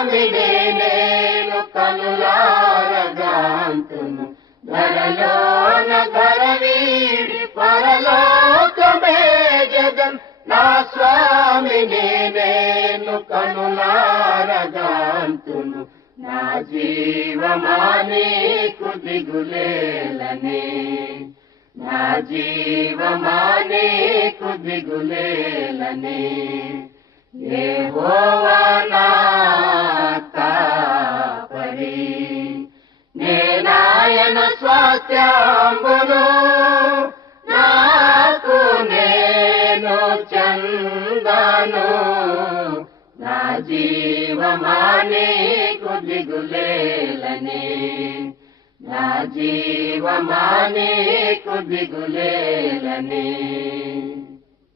స్వామినే నేను కనులారగాంతును ధరలోన ధర వీడి పరలోకమే జగన్ నా స్వామినే నేను కనులారగాంతును నా జీవమానేకు దిగులేలని నా జీవమానేకు దిగులేలని యెహోవా నా కాపరి నేనాయన స్వాస్థ్యంబును నాకు నేను చందను నా జీవమానేకు దిగులేలని నా జీవమానేకు దిగులేలని